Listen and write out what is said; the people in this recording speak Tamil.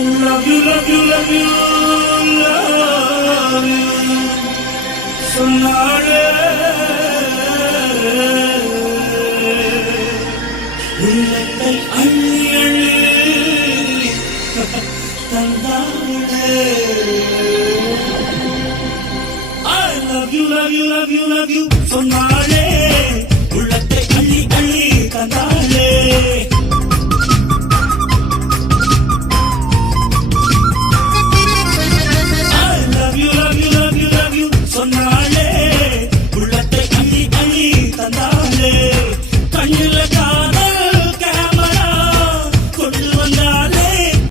love you, love you, love you, love you. சொன்னாளே உள்ளத்தை அள்ளி அள்ளி தந்தாளே. I love you, love you, love you, love you. சொன்னாளே